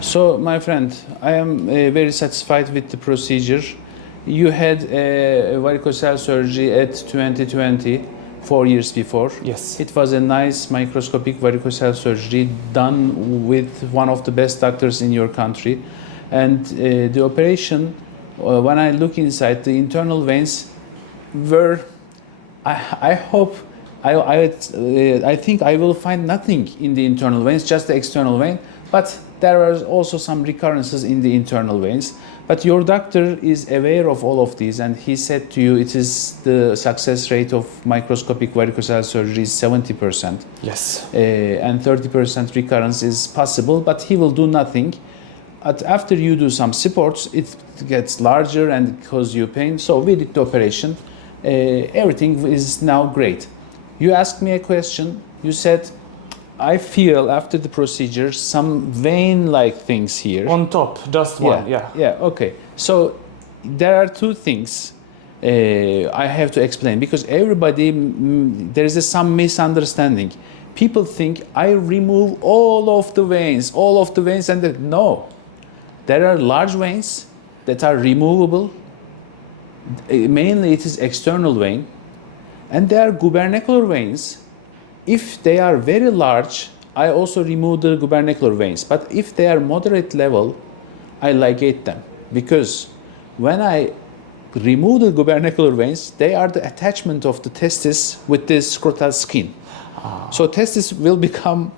So, my friend, I am very satisfied with the procedure. You had a varicocele surgery at 2020, 4 years before. Yes. It was a nice microscopic varicocele surgery done with one of the best doctors in your country. And the operation, when I look inside, the internal veins were, I hope, I think I will find nothing in the internal veins, just the external vein. But there are also some recurrences in the internal veins. But your doctor is aware of all of these, and he said to you it is the success rate of microscopic varicocele surgery is 70%. Yes. And 30% recurrence is possible, but he will do nothing. After you do some supports, it gets larger and causes you pain. So we did the operation. Everything is now great. You asked me a question. You said, I feel after the procedure some vein-like things here. On top, just one, yeah. Yeah, okay. So there are two things I have to explain because everybody, there is some misunderstanding. People think I remove all of the veins, and no. There are large veins that are removable. Mainly it is external vein. And there are gubernacular veins. If they are very large, I also remove the gubernacular veins. But if they are moderate level, I ligate them. Because when I remove the gubernacular veins, they are the attachment of the testis with the scrotal skin. So testis will become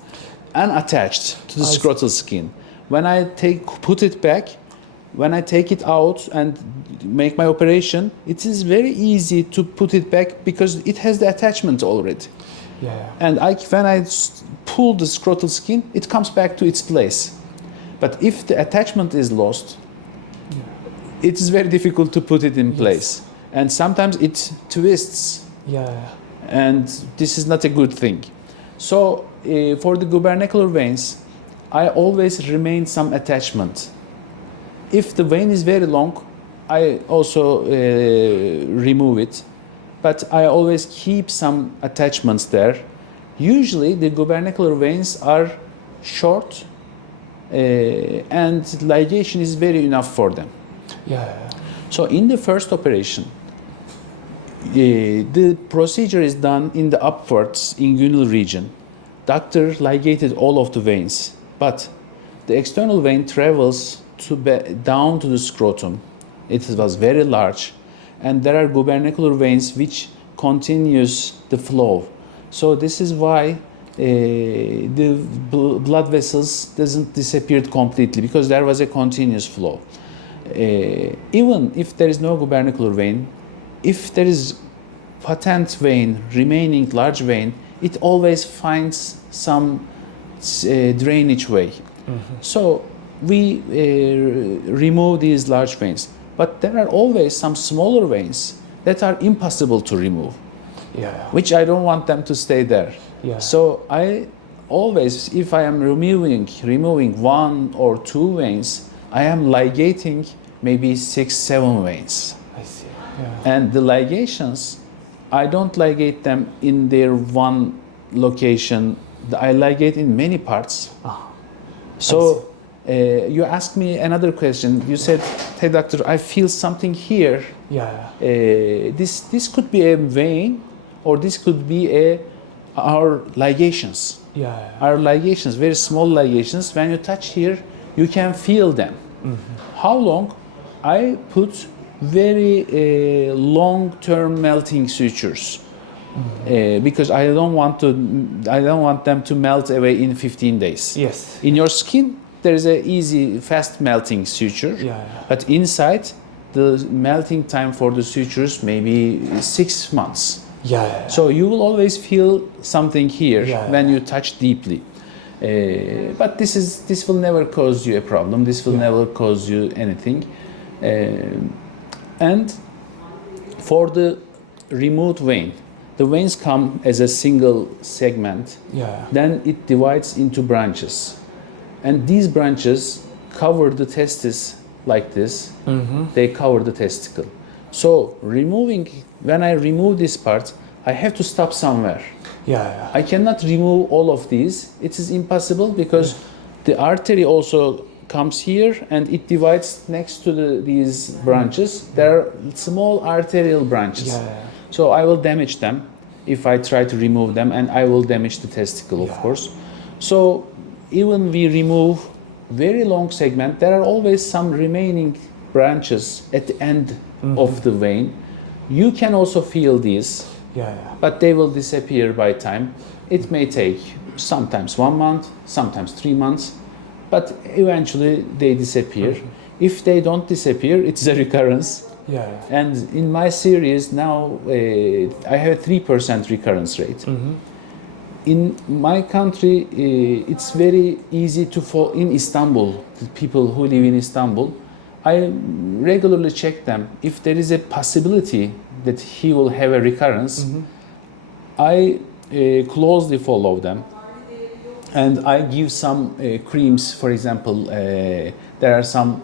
unattached to the scrotal skin. When I put it back, when I take it out and make my operation, it is very easy to put it back because it has the attachment already. Yeah. And when I pull the scrotal skin, it comes back to its place. But if the attachment is lost, it is very difficult to put it in place. And sometimes it twists. Yeah. And this is not a good thing. So for the gubernacular veins, I always remain some attachment. If the vein is very long, I also remove it. But I always keep some attachments there. Usually the gubernacular veins are short and ligation is very enough for them. Yeah. So in the first operation, the procedure is done in the upwards inguinal region. Doctor ligated all of the veins, but the external vein travels down to the scrotum. It was very large. And there are gubernacular veins which continues the flow. So this is why the blood vessels doesn't disappear completely because there was a continuous flow. Even if there is no gubernacular vein, if there is patent vein, remaining large vein, it always finds some drainage way. Mm-hmm. So we remove these large veins. But there are always some smaller veins that are impossible to remove, which I don't want them to stay there. Yeah. So I always, if I am removing 1 or 2 veins, I am ligating maybe 6, 7 veins. I see. Yeah. And the ligations, I don't ligate them in their one location. I ligate in many parts. So you asked me another question. You said, "Hey doctor, I feel something here." Yeah. This could be a vein, or this could be our ligations. Yeah. Our ligations, very small ligations. When you touch here, you can feel them. Mm-hmm. How long? I put very long-term melting sutures. Mm-hmm. Because I don't want them to melt away in 15 days. Yes. In your skin, there is an easy, fast melting suture. Yeah. But inside, the melting time for the sutures maybe 6 months. Yeah. So you will always feel something here when you touch deeply. But this will never cause you a problem. This will never cause you anything. And for the removed vein, the veins come as a single segment. Yeah. Then it divides into branches. And these branches cover the testis like this. Mm-hmm. They cover the testicle. So when I remove this part, I have to stop somewhere. Yeah. I cannot remove all of these. It is impossible because the artery also comes here and it divides next to these branches. There are small arterial branches. Yeah. So I will damage them if I try to remove them, and I will damage the testicle, of course. So even we remove very long segment, there are always some remaining branches at the end of the vein. You can also feel these, but they will disappear by time. It may take sometimes 1 month, sometimes 3 months, but eventually they disappear. If they don't disappear, it's a recurrence. And in my series now, I have a 3% recurrence rate. In my country, it's very easy to fall in Istanbul. The people who live in Istanbul, I regularly check them. If there is a possibility that he will have a recurrence, I closely follow them. And I give some creams, for example, there are some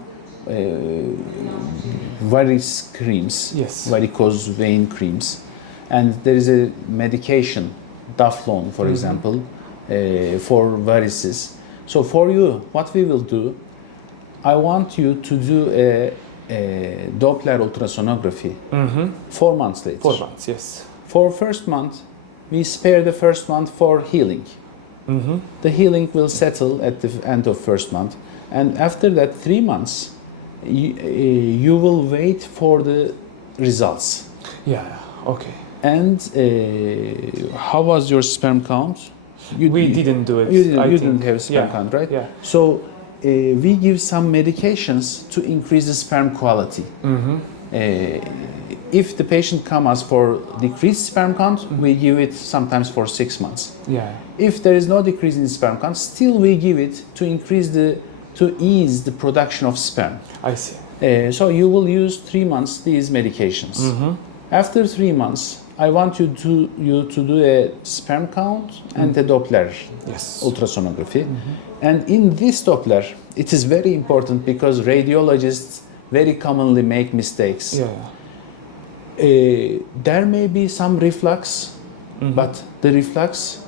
varice creams, varicose vein creams. And there is a medication, Doppler, for example, for varices. So for you, what we will do, I want you to do a Doppler ultrasonography 4 months later. 4 months, yes. For first month, we spare the first month for healing. The healing will settle at the end of first month. And after that 3 months, you will wait for the results. Okay. And how was your sperm count? We didn't do it. You didn't have a sperm count, right? So we give some medications to increase the sperm quality. If the patient comes for decreased sperm count, we give it sometimes for 6 months. If there is no decrease in sperm count, still we give it to ease the production of sperm. I see. So you will use 3 months these medications. After 3 months, I want you to do a sperm count and a Doppler ultrasonography. And in this Doppler, it is very important because radiologists very commonly make mistakes. There may be some reflux, but the reflux,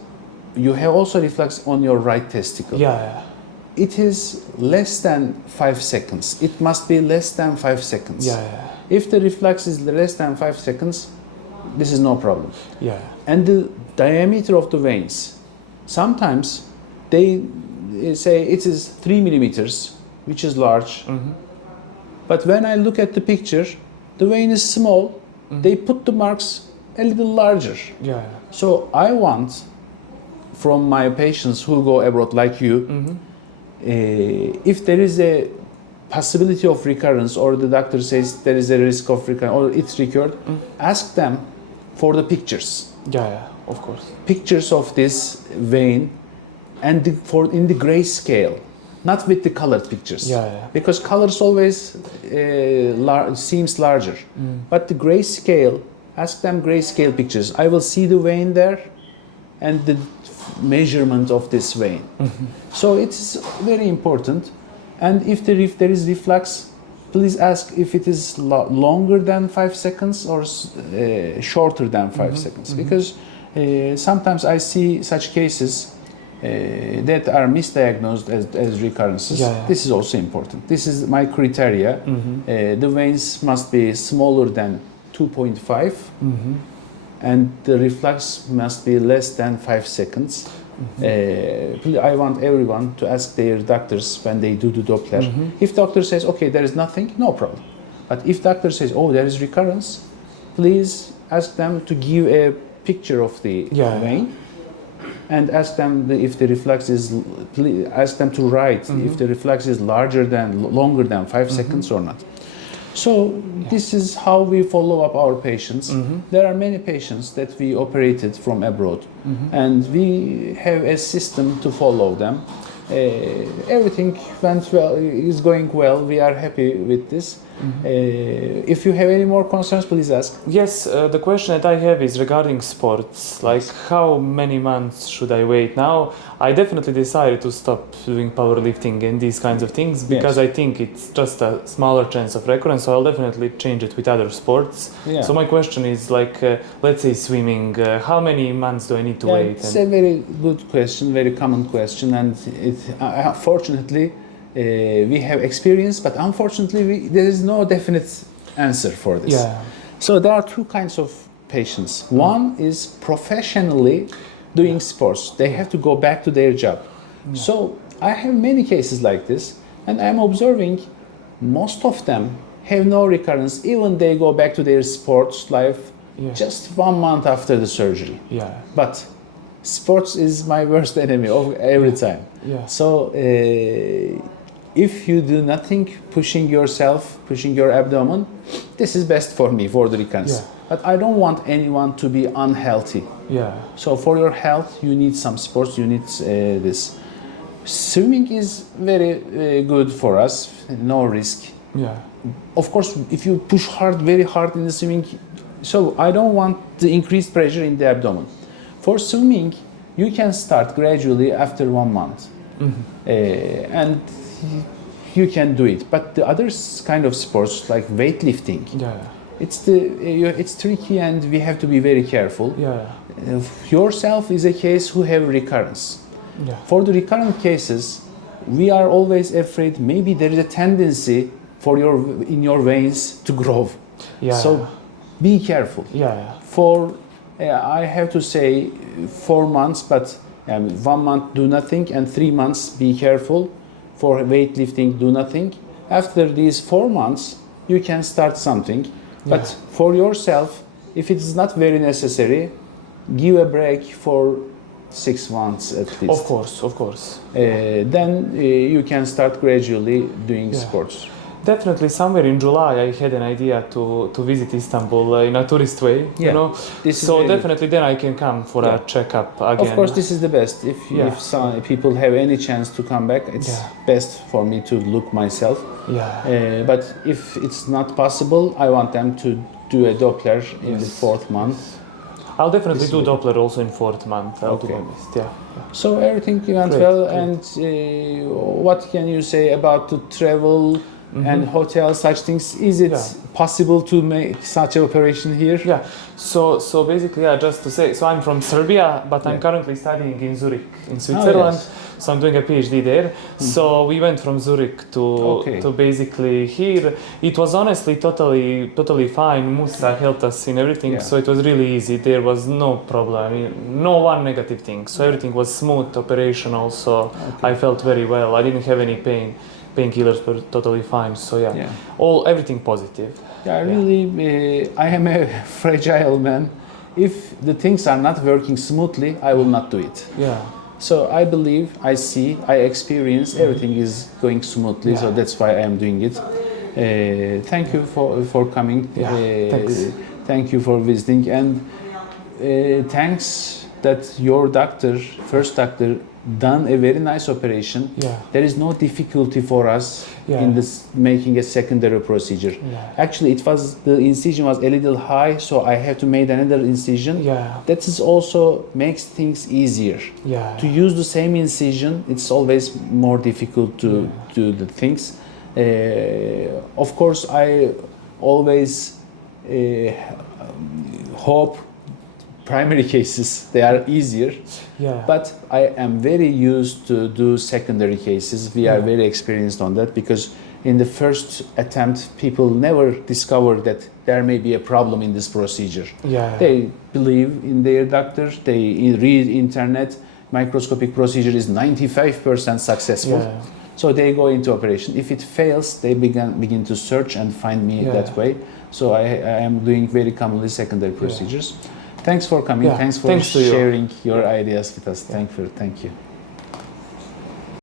you have also reflux on your right testicle. It is less than 5 seconds. It must be less than 5 seconds. If the reflux is less than 5 seconds, this is no problem. And the diameter of the veins, sometimes they say it is 3 millimeters, which is large. But when I look at the picture, the vein is small. They put the marks a little larger. So I want from my patients who go abroad like you, if there is a possibility of recurrence or the doctor says there is a risk of recurrence or it's recurred, ask them for the pictures. Of course. Pictures of this vein and in the gray scale, not with the colored pictures. Because colors always seems larger. But the gray scale, ask them gray scale pictures. I will see the vein there and the measurement of this vein. So it's very important. And if there is reflux, please ask if it is longer than 5 seconds or shorter than 5 seconds. Because sometimes I see such cases that are misdiagnosed as recurrences. This is also important. This is my criteria. The veins must be smaller than 2.5 and the reflux must be less than 5 seconds. I want everyone to ask their doctors when they do the Doppler. If doctor says, okay, there is nothing, no problem. But if doctor says, oh, there is recurrence, please ask them to give a picture of the vein and ask them if the reflux is, ask them to write if the reflux is longer than 5 seconds or not. So this is how we follow up our patients. There are many patients that we operated from abroad and we have a system to follow them. Everything went well, is going well. We are happy with this. If you have any more concerns, please ask. Yes, the question that I have is regarding sports. Like, how many months should I wait? Now, I definitely decided to stop doing powerlifting and these kinds of things because I think it's just a smaller chance of recurrence. So I'll definitely change it with other sports. So my question is, like, let's say swimming. How many months do I need to wait? It's a very good question, very common question, and fortunately, we have experience, but unfortunately there is no definite answer for this. Yeah. So there are two kinds of patients. One is professionally doing sports. They have to go back to their job. So I have many cases like this, and I'm observing most of them have no recurrence, even they go back to their sports life just 1 month after the surgery. Yeah. But sports is my worst enemy of every time. Yeah. So if you do nothing, pushing yourself, pushing your abdomen, this is best for me for the recurrence. Yeah. But I don't want anyone to be unhealthy. Yeah. So for your health, you need some sports, you need this. Swimming is very good for us, no risk. Yeah. Of course, if you push hard, very hard in the swimming, so I don't want the increased pressure in the abdomen. For swimming, you can start gradually after 1 month. And you can do it. But the other kind of sports, like weightlifting, it's tricky and we have to be very careful. Yeah. Yourself is a case who have recurrence. Yeah. For the recurrent cases, we are always afraid maybe there is a tendency for in your veins to grow. Yeah. So be careful. Yeah. For I have to say 4 months, but 1 month do nothing and 3 months be careful. For weightlifting, do nothing. After these 4 months, you can start something. But for yourself, if it is not very necessary, give a break for 6 months at least. Of course. Then you can start gradually doing sports. Definitely, somewhere in July, I had an idea to visit Istanbul in a tourist way, you know. So definitely, then I can come for a checkup again. Of course, this is the best. If some people have any chance to come back, it's best for me to look myself. Yeah. But if it's not possible, I want them to do a Doppler in the 4th month. I'll definitely do Doppler also in 4th month. I'll do my best. Yeah. So everything went well. And what can you say about the travel? And hotel, such things, is it possible to make such an operation here? Yeah, so basically, just to say, so I'm from Serbia, but I'm currently studying in Zurich, in Switzerland. So I'm doing a PhD there. So we went from Zurich to basically here. It was honestly totally fine. Musa helped us in everything, so it was really easy. There was no problem, I mean, no one negative thing. So everything was smooth, operational, so I felt very well. I didn't have any pain. Painkillers were totally fine, so everything positive. Really, I am a fragile man. If the things are not working smoothly, I will not do it. So I believe, I see, I experience everything is going smoothly, so that's why I am doing it. Thank you for coming. Thanks. Thank you for visiting, and thanks that your doctor, first doctor, done a very nice operation. There is no difficulty for us in this making a secondary procedure. Actually, the incision was a little high, so I have to make another incision. That is also makes things easier. To use the same incision, it's always more difficult to do the things. Of course, I always hope primary cases, they are easier. But I am very used to do secondary cases. We are very experienced on that because in the first attempt, people never discover that there may be a problem in this procedure. They believe in their doctor, they read internet, microscopic procedure is 95% successful. So they go into operation. If it fails, they begin to search and find me that way. So I am doing very commonly secondary procedures. Thanks for coming. Thanks for sharing your ideas with us. Thank you.